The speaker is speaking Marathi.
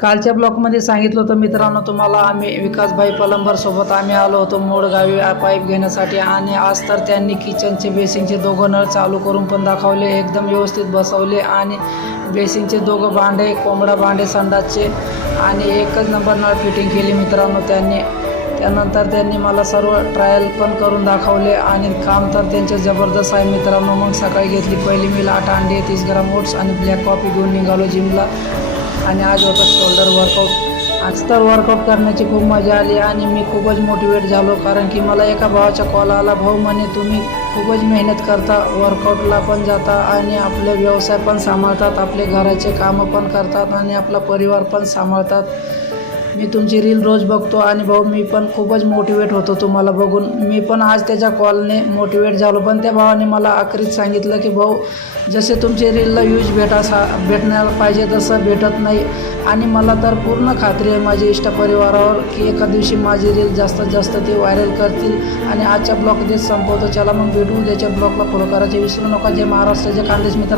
कालच्या ब्लॉकमध्ये सांगितलं होतं मित्रांनो तुम्हाला, आम्ही विकासभाई पलंबर सोबत आम्ही आलो होतो मोडगावी पाईप घेण्यासाठी. आणि आज तर त्यांनी किचनचे बेसिंगचे दोघं नळ चालू करून पण दाखवले, एकदम व्यवस्थित बसवले. आणि बेसिंगचे दोघं भांडे, कोंबडा भांडे संडासचे, आणि एकच नंबर नळ फिटिंग केली मित्रांनो त्यांनी. त्यानंतर त्यांनी मला सर्व ट्रायल पण करून दाखवले आणि काम तर त्यांचे जबरदस्त आहे मित्रांनो. मग सकाळी घेतली पहिली मील 8 अंडे, 30 ग्राम ओट्स आणि ब्लॅक कॉफी घेऊन निघालो जिमला. आणि आज होता शोल्डर वर्कआउट. आज तर वर्कआउट करण्याची खूप मजा आली आणि मी खूपच मोटिवेट झालो, कारण की मला एका भावाचा कॉल आला. भाऊ म्हणे तुम्ही खूपच मेहनत करता, वर्कआउटला पण जाता आणि आपले व्यवसाय पण सांभाळतात, आपले घराचे कामं पण करतात आणि आपला परिवार पण सांभाळतात. मी तुमची रील रोज बघतो आणि भाऊ मी पण खूपच मोटिवेट होतो तुम्हाला बघून. मी पण आज त्याच्या कॉलने मोटिवेट झालो. पण त्या भावाने मला आखरीत सांगितलं की भाऊ जसे तुमचे रीलला व्ह्यूज भेटणार पाहिजे तसं भेटत नाही. आणि मला तर पूर्ण खात्री आहे माझ्या इष्ट परिवारावर की एका दिवशी माझी रील जास्तीत जास्त ते व्हायरल करतील. आणि आजच्या ब्लॉग देत संपवतो. चला मग भेटू उद्याच्या ब्लॉगला. फॉलो करायचे विसरू नका. जय महाराष्ट्र, जय खानदेश मित्र.